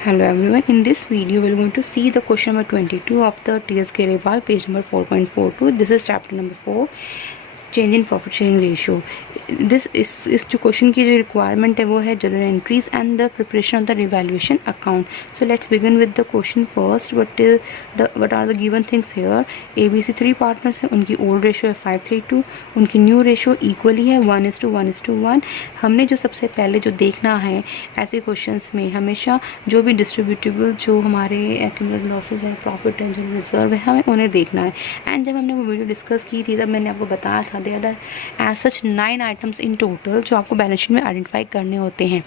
Hello everyone, in this video we are going to see the question number 22 of the TS Grewal, page number 4.42. This is chapter number 4, change in profit sharing ratio. इस जो question की जो requirement है वो है journal entries and the preparation of the revaluation account. So let's begin with the question first. What are the given things here. ABC 3 partners हैं, उनकी old ratio है 5:3:2, उनकी न्यू रेशियो इक्वली है 1:1:1। हमने जो सबसे पहले जो देखना है ऐसे क्वेश्चंस में, हमेशा जो भी डिस्ट्रीब्यूटेबल जो हमारे एक्यूमुलेटेड लॉसेज हैं, प्रॉफिट है, जो रिजर्व है, हमें उन्हें देखना है। एंड जब हमने वो वीडियो डिस्कस की थी तब मैंने आपको बताया था there are such 9 items in total जो आपको बैलेंस शीट में आइडेंटिफाई करने होते हैं।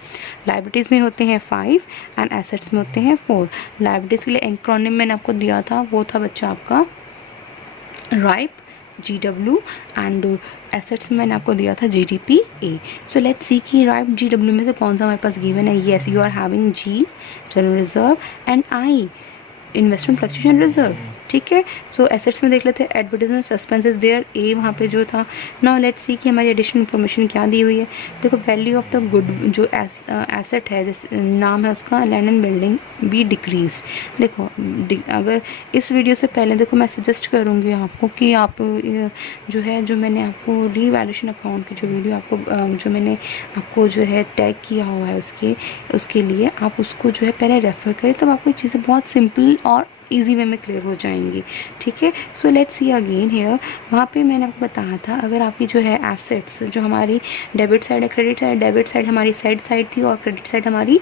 लायबिलिटीज़ में होते हैं 5 एंड एसेट्स में होते हैं 4। लायबिलिटीज़ के लिए एक्रोनिम मैंने आपको दिया था, वो था बच्चा आपका राइप GW, एंड एसेट्स में मैंने आपको दिया था GDPA। सो लेट्स सी कि राइप GW में से कौन सा हमारे पास गिवन है। Yes, you are having G general reserve and I investment fluctuation reserve. ठीक है, सो एसेट्स में देख लेते हैं एडवर्टाइजमेंट सस्पेंसेस देयर, ए वहाँ पे जो था। नाउ लेट्स सी कि हमारी एडिशनल इन्फॉर्मेशन क्या दी हुई है। देखो वैल्यू ऑफ द गुड जो एसेट है, जैसे नाम है उसका land and building, be decrease. देखो अगर इस वीडियो से पहले देखो मैं सजेस्ट करूँगी आपको कि आप जो मैंने आपको रीवैल्यूएशन अकाउंट की जो वीडियो आपको जो मैंने आपको जो है टैग किया हुआ है उसके लिए आप उसको जो है पहले रेफ़र करें, तब आपको ये चीज़ें बहुत सिंपल और इजी वे में क्लियर हो जाएंगी। ठीक है, so let's see again here. वहाँ पे मैंने आपको बताया था अगर आपकी जो है एसेट्स जो हमारी डेबिट साइड है, क्रेडिट साइड, डेबिट साइड हमारी साइड थी और क्रेडिट साइड हमारी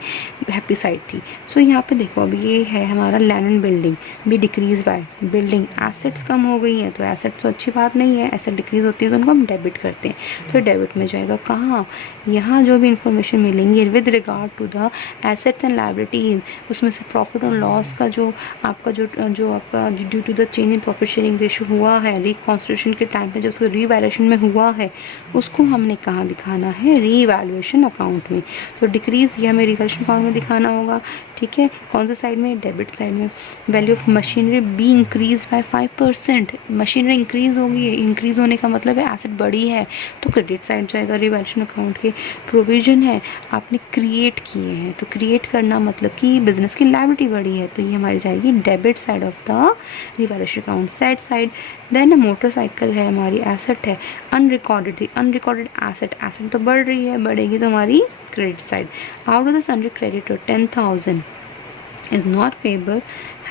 हैप्पी साइड थी। सो यहाँ पे देखो अभी ये है हमारा लैंड एंड बिल्डिंग, भी डिक्रीज बाय बिल्डिंग। एसेट्स कम हो गई हैं तो एसेट्स तो अच्छी बात नहीं है, एसेट डिक्रीज होती है तो उनको हम डेबिट करते हैं। तो डेबिट में जाएगा कहाँ, यहाँ जो भी इंफॉर्मेशन मिलेंगी with regard to the assets and liabilities, उसमें से प्रॉफिट और लॉस का जो आपका जो आपका due to the change in profit sharing ratio हुआ है रिकॉन्स्टिट्यूशन के टाइम पे, जब उसका रीवैल्यूएशन में हुआ है, उसको हमने कहाँ दिखाना है, रीवैल्यूएशन अकाउंट में। तो डिक्रीज ये हमें रीवैल्यूएशन अकाउंट में दिखाना होगा। ठीक है, कौन से साइड में, डेबिट साइड में। Value of machinery be increase by 5%। Machinery increase होगी है, इंक्रीज होने का मतलब है एसेट बड़ी है, तो क्रेडिट साइड जाएगा। रिवैल्यूएशन अकाउंट के प्रोविजन है आपने क्रिएट किए हैं, तो क्रिएट करना मतलब कि बिजनेस की लायबिलिटी बड़ी है, तो ये हमारी जाएगी debit side of the revaluation account, set side. Then motorcycle है हमारी एसेट है, अनरिकॉर्डेड थी, अनरिकॉर्डेड एसेट तो बढ़ रही है, बढ़ेगी तो हमारी credit side. Out of the sundry creditor 10,000 is not payable,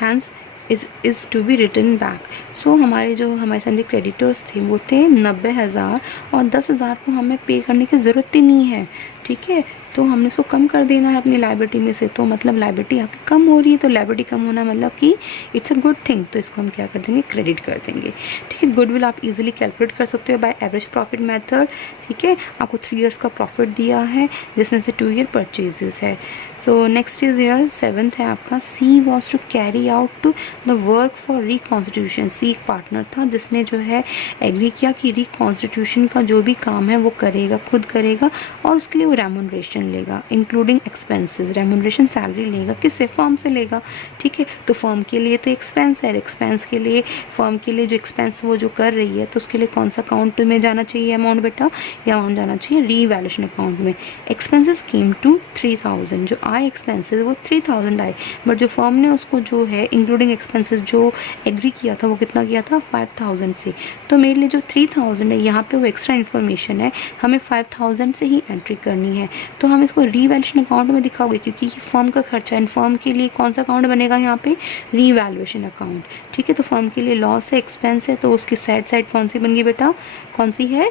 hence is to be return back. So हमारे जो हमारे सन्ड्री क्रेडिटर्स थे वो थे 90,000 और 10,000 को हमें पे करने की ज़रूरत ही नहीं है। ठीक है, तो हमने इसको कम कर देना है अपनी लायबिलिटी में से, तो मतलब लायबिलिटी आपकी कम हो रही है, तो लायबिलिटी कम होना मतलब कि इट्स अ गुड थिंग, तो इसको हम क्या कर देंगे, क्रेडिट कर देंगे। ठीक है, गुडविल आप इजीली कैलकुलेट कर सकते हो बाय एवरेज प्रॉफिट मेथड। ठीक है, आपको 3 ईयर्स का प्रॉफिट दिया है जिसमें से 2 ईयर परचेजेस है। So next is year 7th है आपका, she was to carry out the work for reconstitution. She एक पार्टनर था जिसने जो है एग्री किया कि रिकॉन्स्टिट्यूशन का जो भी काम है वो करेगा, खुद करेगा, और उसके लिए वो रेम्यूनरेशन लेगा इंक्लूडिंग एक्सपेंसेस। रेम्यूनरेशन सैलरी लेगा, किससे, फर्म से लेगा। ठीक है, तो फर्म के लिए तो एक्सपेंस है, एक्सपेंस के लिए फर्म के लिए जो एक्सपेंस वो जो कर रही है, तो उसके लिए कौन सा अकाउंट में जाना चाहिए अमाउंट बेटा, ये अमाउंट जाना चाहिए रीवैल्यूएशन अकाउंट में। एक्सपेंसेस केम टू 3,000, जो आए एक्सपेंसेस वो 3,000 आए, बट जो फर्म ने उसको जो है इंक्लूडिंग एक्सपेंसेस जो एग्री किया था वो कितना किया था, 5,000 से। तो मेरे लिए जो 3,000 है यहाँ पे वो एक्स्ट्रा इन्फॉर्मेशन है, हमें 5,000 से ही एंट्री करनी है, तो हम इसको रीवैल्यूएशन अकाउंट में दिखाओगे क्योंकि ये फर्म का खर्चा है। फर्म के लिए कौन सा अकाउंट बनेगा यहाँ पे, रीवैल्यूएशन अकाउंट। ठीक है, तो फर्म के लिए लॉस है, एक्सपेंस है, तो उसकी साइड कौन सी बन गई बेटा, कौन सी है,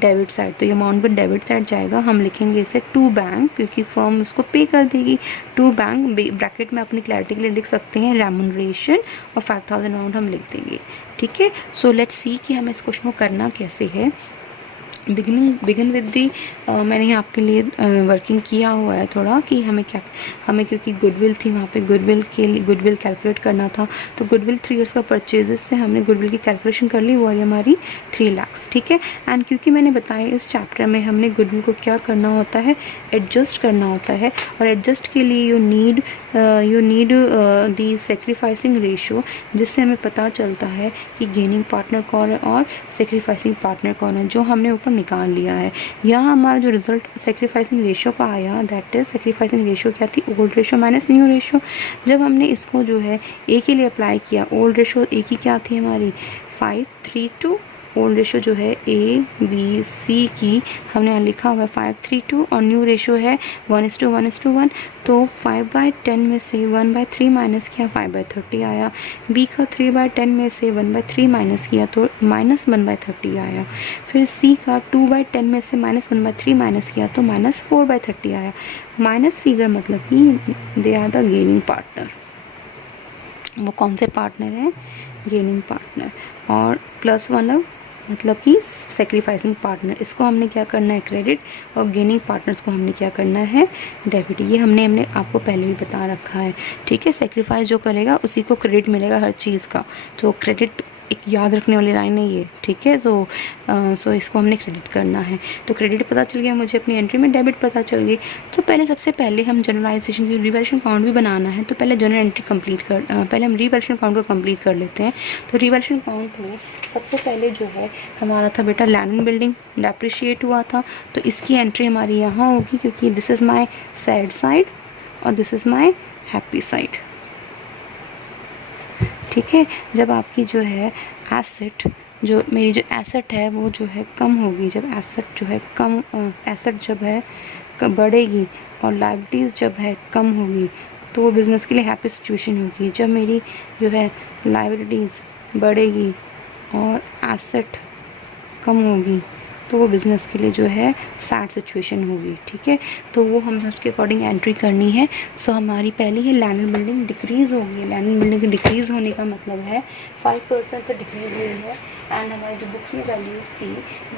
डेबिट साइड। तो ये अमाउंट पर डेबिट साइड जाएगा, हम लिखेंगे इसे टू बैंक क्योंकि फर्म उसको पे कर देगी। टू बैंक ब्रैकेट में अपनी क्लैरिटी के लिए लिख सकते हैं रेम्यूनरेशन और 5,000 अमाउंट हम लिख देंगे। ठीक है, सो लेट्स सी कि हमें इस क्वेश्चन को करना कैसे है। बिगिन विद दी मैंने यहाँ आपके लिए वर्किंग किया हुआ है थोड़ा कि हमें क्योंकि गुडविल थी वहाँ पे गुडविल कैलकुलेट करना था, तो गुडविल 3 ईयर्स का परचेजेस से हमने गुडविल की कैलकुलेशन कर ली, वो है हमारी 3 लाख। ठीक है, एंड क्योंकि मैंने बताया इस चैप्टर में हमने गुडविल को क्या करना होता है, एडजस्ट करना होता है, और एडजस्ट के लिए you need the sacrificing ratio, जिससे हमें पता चलता है कि गेनिंग पार्टनर कौन है और सेक्रीफाइसिंग पार्टनर कौन है। जो हमने ऊपर निकाल लिया है। यहाँ हमारा जो रिजल्ट सेक्रीफाइसिंग रेशियो का आया, दैट इज सेक्रीफाइसिंग रेशियो क्या थी, old ratio minus new ratio. जब हमने इसको जो है ए के लिए अप्लाई किया, ओल्ड रेशियो ए की क्या थी हमारी 5:3:2, ओल्ड रेशियो जो है ए बी सी की हमने यहाँ लिखा हुआ है 5:3:2 और न्यू रेशियो है 1:1:1। तो 5/10 में से 1/3 माइनस किया, 5/30 आया। बी का 3/10 में से 1/3 माइनस किया तो -1/30 आया। फिर सी का 2/10 में से -1/3 माइनस किया तो -4/30 आया। माइनस फिगर मतलब कि they are the gaining partner. वो कौन से पार्टनर हैं, गेनिंग पार्टनर। और प्लस वाला मतलब कि सेक्रीफाइसिंग पार्टनर, इसको हमने क्या करना है क्रेडिट, और गेनिंग पार्टनर्स को हमने क्या करना है डेबिट। ये हमने आपको पहले भी बता रखा है, ठीक है। सेक्रीफाइस जो करेगा उसी को क्रेडिट मिलेगा हर चीज़ का, तो क्रेडिट एक याद रखने वाली लाइन है ये, ठीक है। सो इसको हमने क्रेडिट करना है। तो क्रेडिट पता चल गया मुझे अपनी एंट्री में, डेबिट पता चल गई। तो सबसे पहले हम जनरलाइजेशन की रिवैल्यूएशन अकाउंट भी बनाना है, तो पहले जनरल एंट्री पहले हम रिवैल्यूएशन अकाउंट को कंप्लीट कर लेते हैं। तो रिवैल्यूएशन अकाउंट में सबसे पहले जो है हमारा था बेटा लैंड एंड बिल्डिंग डेप्रिशिएट हुआ था, तो इसकी एंट्री हमारी यहाँ होगी, क्योंकि this is my sad side और this is my happy side, ठीक है। जब आपकी जो है एसेट, जो मेरी जो एसेट है वो जो है कम होगी, जब एसेट जो है कम, एसेट जब है बढ़ेगी और लायबिलिटीज़ जब है कम होगी तो वो बिज़नेस के लिए हैप्पी सिचुएशन होगी। जब मेरी जो है लायबिलिटीज़ बढ़ेगी और एसेट कम होगी तो वो बिज़नेस के लिए जो है सैड सिचुएशन होगी, ठीक है। तो वो हमें उसके अकॉर्डिंग एंट्री करनी है। सो हमारी पहली है लैंड एंड बिल्डिंग डिक्रीज़ होगी। लैंड एंड बिल्डिंग डिक्रीज़ होने का मतलब है 5% से डिक्रीज़ हुई है। एंड हमारी जो बुक्स में वैल्यूज़ थी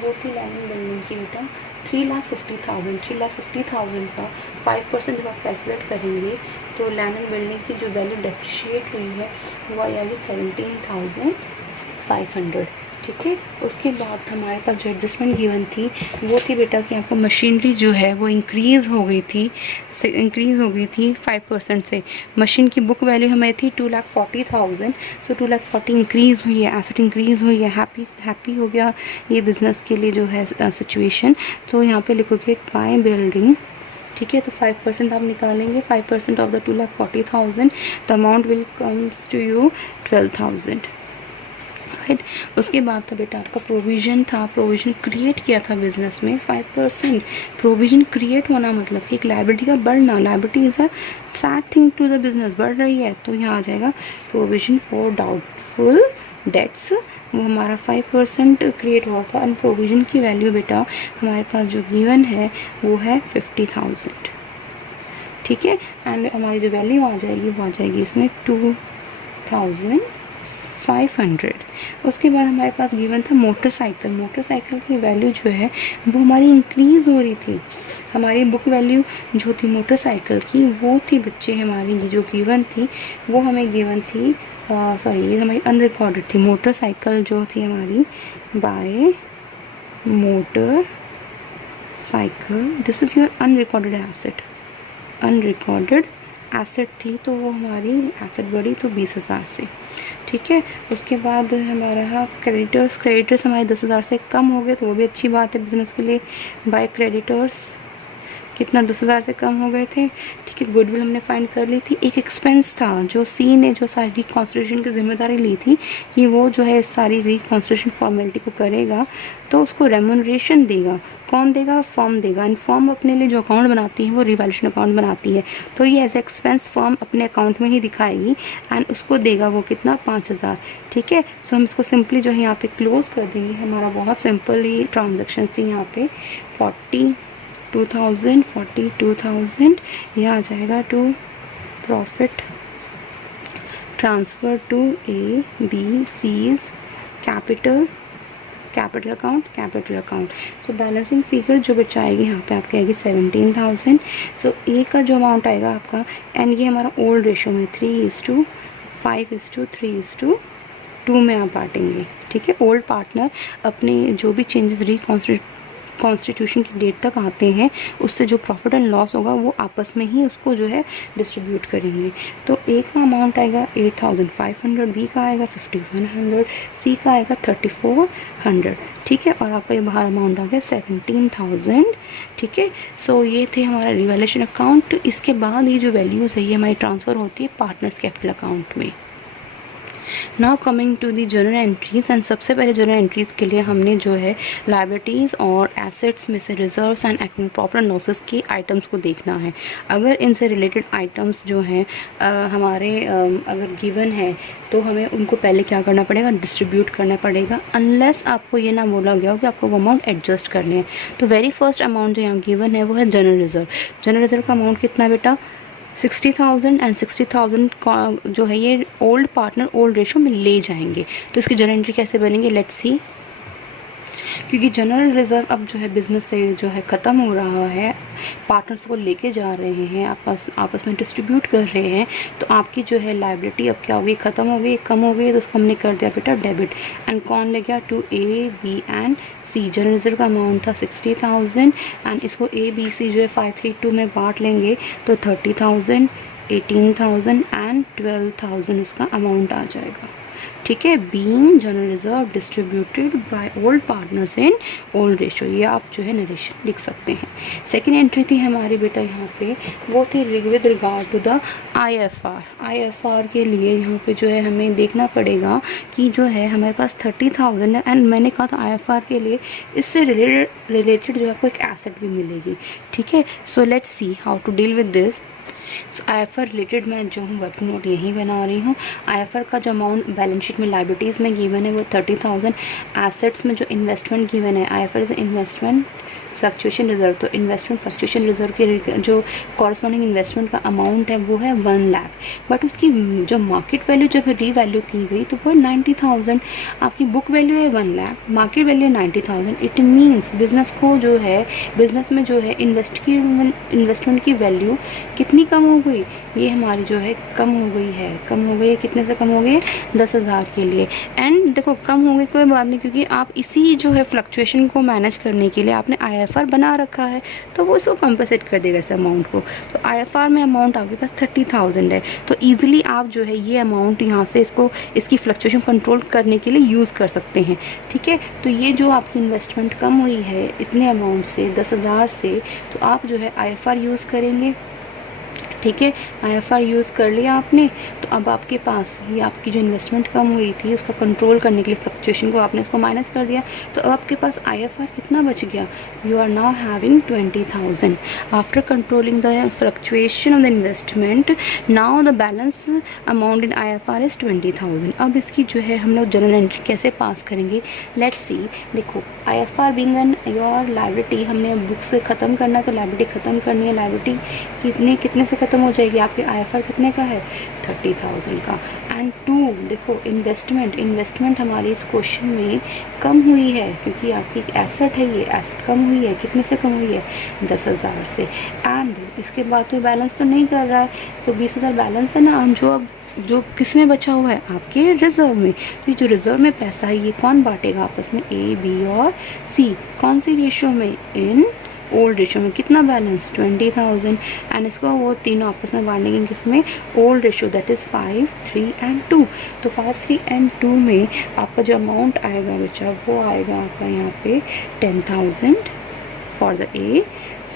वो थी लैंड एंड बिल्डिंग की बेटा 3,50,000। 3,50,000 का 5% जब आप कैलकुलेट करेंगे तो लैंड एंड बिल्डिंग की जो वैल्यू डेप्रिशिएट हुई है वो आएगी 17,500, ठीक है। उसके बाद हमारे पास जो एडजस्टमेंट गिवन थी वो थी बेटा कि आपको मशीनरी जो है वो इंक्रीज़ हो गई थी 5% से। मशीन की बुक वैल्यू हमें थी 2,40,000, सो 2,40,000 इंक्रीज़ हुई है, एसेट इंक्रीज़ हुई है, हैप्पी हो गया ये बिज़नेस के लिए जो है सिचुएशन। तो यहाँ पे लिखोगे बाय बिल्डिंग, ठीक है। तो 5% आप निकालेंगे, 5% of the 2,40,000, the amount will comes to you 12,000, right. उसके बाद था बेटा आपका प्रोविज़न था, प्रोविज़न क्रिएट किया था बिजनेस में 5%। प्रोविज़न क्रिएट होना मतलब कि एक लायबिलिटी का बढ़ना, liability is a sad thing to the business, बढ़ रही है, तो यहाँ आ जाएगा प्रोविज़न फॉर डाउटफुल डेट्स, वो हमारा 5% क्रिएट हुआ था। एंड प्रोविज़न की वैल्यू बेटा हमारे पास जो गिवन है वो है 50,000, ठीक है। एंड हमारी जो वैल्यू आ जाएगी वो आ जाएगी इसमें 2,500। उसके बाद हमारे पास गिवन था मोटरसाइकिल। मोटरसाइकिल की वैल्यू जो है वो हमारी इंक्रीज़ हो रही थी। हमारी बुक वैल्यू जो थी मोटरसाइकिल की वो थी बच्चे हमारी जो गिवन थी वो हमें गिवन थी, सॉरी ये हमारी अनरिकॉर्डेड थी। मोटरसाइकिल जो थी हमारी by motorcycle, this is your unrecorded asset, unrecorded asset थी, तो वो हमारी एसेट बढ़ी तो 20,000 से, ठीक है। उसके बाद हमारा क्रेडिटर्स हमारे 10,000 से कम हो गए, तो वो भी अच्छी बात है बिज़नेस के लिए। बाय क्रेडिटर्स कितना 10,000 से कम हो गए थे, ठीक है। गुडविल हमने फाइंड कर ली थी। एक एक्सपेंस था जो सी ने जो सारी रिकॉन्स्टिट्यूशन की जिम्मेदारी ली थी कि वो जो है सारी रिकॉन्स्टिट्यूशन फॉर्मेलिटी को करेगा, तो उसको रेम्यूनरेशन देगा। कौन देगा? फर्म देगा। एंड फर्म अपने लिए जो अकाउंट बनाती है वो रिवैल्यूएशन अकाउंट बनाती है, तो ये एज एक्सपेंस फर्म अपने अकाउंट में ही दिखाएगी एंड उसको देगा वो कितना 5,000, ठीक है। सो हम इसको सिंपली जो है यहाँ पे क्लोज कर देंगे। हमारा बहुत सिंपल ही ट्रांजेक्शन थी यहाँ पे 42,000 यह आ जाएगा to profit transfer to A B C's capital account. So balancing figure जो बचा आएगी यहाँ पे आपकी आएगी 17,000। सो ए का जो अमाउंट आएगा आपका, एंड ये हमारा ओल्ड रेशो में 3:5:3:2 में आप बांटेंगे, ठीक है। ओल्ड पार्टनर अपने जो भी चेंजेस कॉन्स्टिट्यूशन की डेट तक आते हैं, उससे जो प्रॉफिट एंड लॉस होगा वो आपस में ही उसको जो है डिस्ट्रीब्यूट करेंगे। तो ए का अमाउंट आएगा 8500, बी का आएगा 5100, सी का आएगा 3400, ठीक है, और आपका ये बाहर अमाउंट आ गया 17000, ठीक है। सो ये थे हमारा रिवैल्यूएशन अकाउंट। इसके बाद ये जो वैल्यूज़ है ये हमारी ट्रांसफ़र होती है पार्टनर्स कैपिटल अकाउंट में। Now coming to the journal entries, and सबसे पहले जर्नल एंट्रीज़ के लिए हमने जो है लायबिलिटीज़ और एसेट्स में से reserves and profit and losses के आइटम्स को देखना है। अगर इनसे रिलेटेड आइटम्स जो हैं हमारे अगर गिवन है तो हमें उनको पहले क्या करना पड़ेगा, डिस्ट्रीब्यूट करना पड़ेगा, अनलेस आपको ये ना बोला गया हो कि आपको वो अमाउंट एडजस्ट करने हैं। तो वेरी फर्स्ट अमाउंट जो यहाँ गिवन है वो है जनरल रिजर्व। जनरल रिजर्व का अमाउंट कितना है बेटा, 60,000, एंड 60,000 का जो है ये ओल्ड पार्टनर ओल्ड रेशो में ले जाएंगे। तो इसकी जनरल एंट्री कैसे बनेंगे, लेट्स सी। क्योंकि जनरल रिजर्व अब जो है बिज़नेस से जो है ख़त्म हो रहा है, पार्टनर्स को लेके जा रहे हैं, आपस में डिस्ट्रीब्यूट कर रहे हैं, तो आपकी जो है लायबिलिटी अब क्या होगी, ख़त्म हो गई, कम हो गई, तो उसको हमने कर दिया बेटा डेबिट। एंड कौन ले गया, to A B and C. General reserve का अमाउंट था 60,000, एंड इसको ए बी सी जो है 532 में बांट लेंगे तो 30,000, 18,000 एंड 12,000 उसका अमाउंट आ जाएगा, ठीक है। Being general reserve distributed by old partners in old ratio, ये आप जो है नरेशन लिख सकते हैं। सेकेंड एंट्री थी हमारी बेटा यहाँ पे, वो थी with regard to the IFR। IFR के लिए यहाँ पे जो है हमें देखना पड़ेगा कि जो है हमारे पास 30,000 है, एंड मैंने कहा था IFR के लिए इससे रिलेटेड जो है आपको एक एसेट भी मिलेगी, ठीक है। So let's see how to deal with this. So IFR related मैं जो हूँ वर्किंग नोट यहीं बना रही हूँ। IFR का जो अमाउंट बैलेंस शीट में लायबिलिटीज़ में गिवन है वो 30,000, एसेट्स में जो इन्वेस्टमेंट गिवन है, IFR is investment fluctuation reserve, तो इन्वेस्टमेंट फ्लक्चुएशन रिजर्व की जो कॉरस्पॉन्डिंग इन्वेस्टमेंट का अमाउंट है वो है 1 लाख, बट उसकी जो मार्केट वैल्यू जब रीवैल्यू की गई तो वो 90,000। आपकी बुक वैल्यू है 1 lakh, market value 90,000। It means business को जो है, बिजनेस में जो है इन्वेस्टमेंट की वैल्यू कितनी कम हो गई, ये हमारी जो है कम हो गई है। कम हो गई है, कितने से कम हो गई है, 10,000 के लिए। एंड देखो कम हो गई कोई बात नहीं, क्योंकि आप इसी जो है फ्लक्चुएशन को मैनेज करने के लिए आपने IFR बना रखा है, तो वो इसको कंपनसेट कर देगा इस अमाउंट को। तो IFR में अमाउंट आपके पास 30,000 है, तो ईजिली आप जो है ये अमाउंट यहाँ से इसकी फ्लक्चुएशन कंट्रोल करने के लिए यूज़ कर सकते हैं, ठीक है। तो ये जो आपकी इन्वेस्टमेंट कम हुई है इतने अमाउंट से 10,000 से, तो आप जो है IFR यूज़ करेंगे, ठीक है। IFR यूज़ कर लिया आपने, तो अब आपके पास ये आपकी जो इन्वेस्टमेंट कम हुई थी उसका कंट्रोल करने के लिए फ्लक्चुएशन को आपने उसको माइनस कर दिया, तो अब आपके पास IFR कितना बच गया, you are now having 20,000 after controlling the fluctuation of the investment. Now the balance amount in IFR is 20,000। अब इसकी जो है हम लोग जनरल एंट्री कैसे पास करेंगे, लेट्स सी। देखो IFR being an your liability, हमने बुक से ख़त्म करना है तो लायबिलिटी ख़त्म करनी है। लायबिलिटी कितने से ख़त्म हो जाएगी, आपके IFR कितने का है, 30,000 का। एंड 2 देखो इन्वेस्टमेंट हमारी इस क्वेश्चन में कम हुई है, क्योंकि आपकी एसेट है, ये एसेट कम हुई है, कितने से कम हुई है, 10,000 से। एंड इसके बाद तो बैलेंस तो नहीं कर रहा है, तो 20,000 बैलेंस है ना, जो किस में बचा हुआ है, आपके रिजर्व में। तो ये जो रिजर्व में पैसा है ये कौन बांटेगा आपस में, A, B और C। कौन सी रेशियो में, इन ओल्ड रेशो में। कितना बैलेंस, 20,000, एंड इसको वो तीनों आपस में बांटेंगे किसमें, old ratio, that is 5, 3 and 2। तो 5, 3 एंड 2 में आपका जो अमाउंट आएगा बच्चा वो आएगा आपका यहाँ पे 10,000 for the A,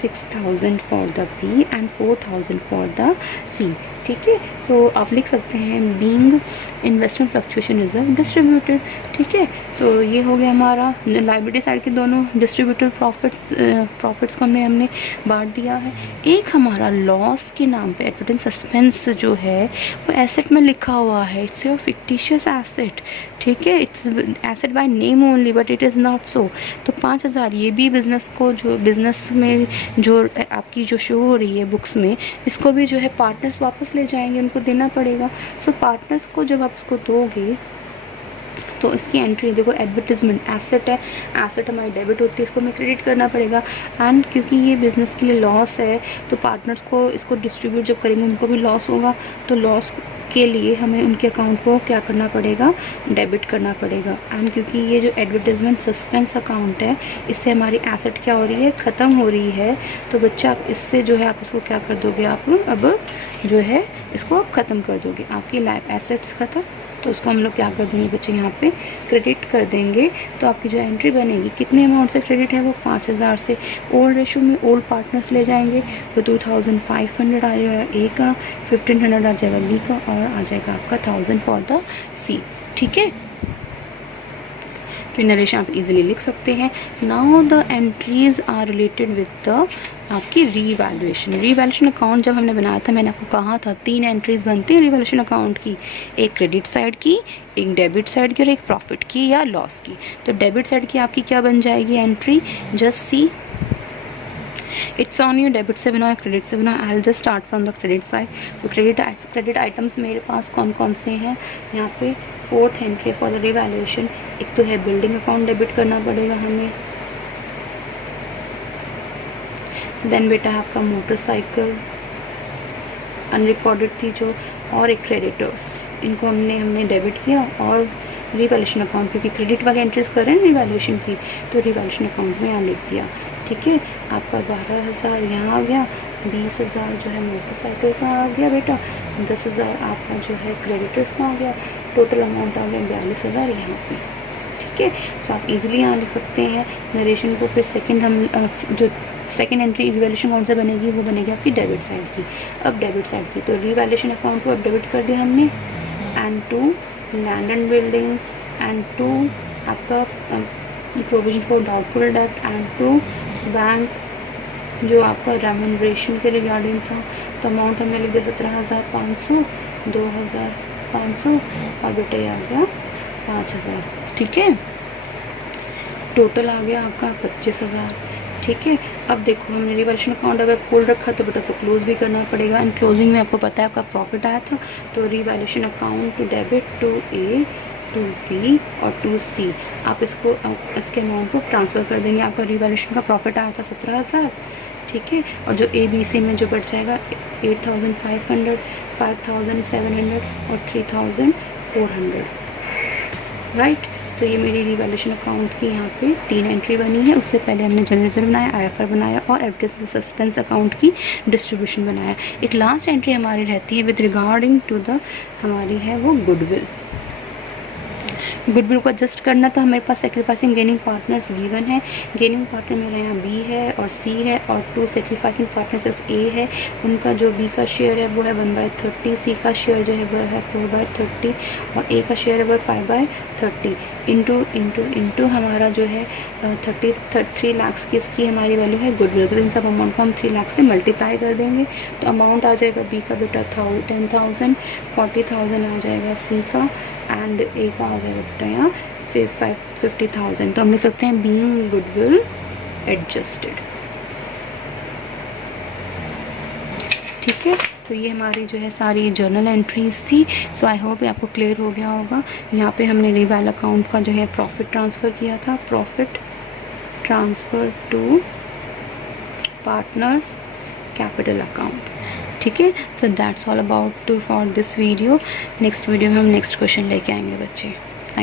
6,000 for the B and 4,000 for the C, ठीक है। सो आप लिख सकते हैं being investment fluctuation reserve distributed, ठीक है। सो ये हो गया हमारा लायबिलिटी साइड के दोनों डिस्ट्रीब्यूटेड प्रॉफिट्स को हमने बांट दिया है। एक हमारा लॉस के नाम पे एडवर्टेंस सस्पेंस जो है वो एसेट में लिखा हुआ है, इट्स योर फिक्टिशियस एसेट, ठीक है। It's asset by name only but it is not so. तो 5,000 ये भी बिज़नेस को जो बिज़नेस में जो आपकी जो शो हो रही है बुक्स में, इसको भी जो है पार्टनर्स वापस ले जाएंगे, उनको देना पड़ेगा। सो पार्टनर्स को जब आप इसको दोगे तो इसकी एंट्री देखो, एडवर्टीजमेंट एसेट है, एसेट हमारी डेबिट होती है, इसको हमें क्रेडिट करना पड़ेगा। एंड क्योंकि ये बिज़नेस के लिए लॉस है तो पार्टनर्स को इसको डिस्ट्रीब्यूट जब करेंगे उनको भी लॉस होगा, तो लॉस के लिए हमें उनके अकाउंट को क्या करना पड़ेगा, डेबिट करना पड़ेगा। एंड क्योंकि ये जो एडवर्टीजमेंट सस्पेंस अकाउंट है, इससे हमारी एसेट क्या हो रही है, ख़त्म हो रही है। तो बच्चा आप इससे जो है आप इसको क्या कर दोगे, आप अब जो है इसको आप ख़त्म कर दोगे, आपकी लाइफ एसेट्स ख़त्म। तो उसको हम लोग क्या कर देंगे बच्चे, यहाँ पे क्रेडिट कर देंगे। तो आपकी जो एंट्री बनेगी कितने अमाउंट से क्रेडिट है, वो 5000 से। ओल्ड रेशो में ओल्ड पार्टनर्स ले जाएंगे तो 2500 आ जाएगा ए का, 1500 आ जाएगा बी का, और आ जाएगा आपका 1000 फॉर द सी। ठीक है, फिर नरेशन आप इजीली लिख सकते हैं। Now the entries are related with the आपकी रीवैल्यूएशन अकाउंट जब हमने बनाया था, मैंने आपको कहा था 3 एंट्रीज बनती हैं रीवैल्यूएशन अकाउंट की, एक क्रेडिट साइड की, एक डेबिट साइड की और एक प्रॉफिट की या लॉस की। तो डेबिट साइड की आपकी क्या बन जाएगी entry, just see, it's on you, debit से बनाओ क्रेडिट से बनाओ। I will just start from the credit side. तो क्रेडिट आइटम्स मेरे पास कौन कौन से हैं, यहाँ पे 4th entry for the revaluation. एक तो है बिल्डिंग अकाउंट, डेबिट करना पड़ेगा हमें। देन बेटा आपका मोटरसाइकिल अनरिकॉर्डेड थी जो, और एक क्रेडिटर्स, इनको हमने डेबिट किया। और रिवैल्यूएशन अकाउंट, क्योंकि क्रेडिट वाले एंट्रीज कर रहे हैं रिवैल्यूएशन की, तो रिवैल्यूएशन अकाउंट में यहाँ लिख दिया। ठीक है, आपका 12000 यहाँ आ गया, 20000 जो है मोटरसाइकिल का आ गया बेटा, 10000 आपका जो है क्रेडिटर्स का आ गया, टोटल अमाउंट आ गया 42000 यहाँ पे। ठीक है, तो आप इजीली यहाँ लिख सकते हैं नरेशन को। फिर जो सेकंड एंट्री रिवैल्यूएशन कौन से बनेगी, वो बनेगी आपकी डेबिट साइड की। अब डेबिट साइड की तो रिवैल्यूएशन अकाउंट को अब डेबिट कर दिया हमने, and to land and building, and to आपका प्रोविजन फॉर डाउटफुल डेब्ट, एंड टू बैंक जो आपका रेम्यूनरेशन के रिगार्डिंग था। तो अमाउंट हमने लिख दिया 17500, 2500 और बेटे आ गया 5000। ठीक है, टोटल आ गया आपका 25000। ठीक है, अब देखो हमने रिवैल्यूएशन अकाउंट अगर खोल रखा तो बेटा उसको क्लोज भी करना पड़ेगा। एंड क्लोजिंग में आपको पता है आपका प्रॉफिट आया था, तो revaluation account to debit to A, to B और टू सी, आप इसके अमाउंट को ट्रांसफ़र कर देंगे। आपका रिवैल्यूएशन का प्रॉफिट आया था 17000। ठीक है, और जो ए बी सी में जो बढ़ जाएगा 8500, 5700 और 3400। राइट, सो ये मेरी रिवैल्यूएशन अकाउंट की यहाँ पे 3 एंट्री बनी है। उससे पहले हमने जनरल रिजर्व बनाया, IFR बनाया और एडवर्टाइजमेंट सस्पेंस अकाउंट की डिस्ट्रीब्यूशन बनाया। एक लास्ट एंट्री हमारी रहती है विद रिगार्डिंग टू द, हमारी है वो गुडविल। गुडविल को एडजस्ट करना, तो हमारे पास सेक्रीफाइसिंग गेनिंग पार्टनर्स गिवन है। गेनिंग पार्टनर मेरा यहाँ बी है और सी है, और 2 सेक्रीफाइसिंग पार्टनर सिर्फ ए है। उनका जो बी का शेयर है वो है 1/30, सी का शेयर जो है वो है 4/30 और ए का शेयर है वो 5/30। इंटू हमारा जो है 3 लाख की इसकी हमारी वैल्यू है गुडविल। तो इन सब अमाउंट को हम 3 लाख से मल्टीप्लाई कर देंगे, तो अमाउंट आ जाएगा बी का बेटा 10,000, 40,000 आ जाएगा सी का, एंड ए का आ जाएगा बेटा यहाँ 50,000। तो हम लिख सकते हैं बीइंग गुडविल एडजस्टेड। ठीक है, तो ये हमारी जो है सारी जर्नल एंट्रीज थी। सो आई होप आपको क्लियर हो गया होगा। यहाँ पे हमने रिवैल अकाउंट का जो है प्रॉफिट ट्रांसफ़र किया था, profit transfer to partners capital account. ठीक है, so that's all about for this video. Next video में हम नेक्स्ट क्वेश्चन लेके आएंगे बच्चे।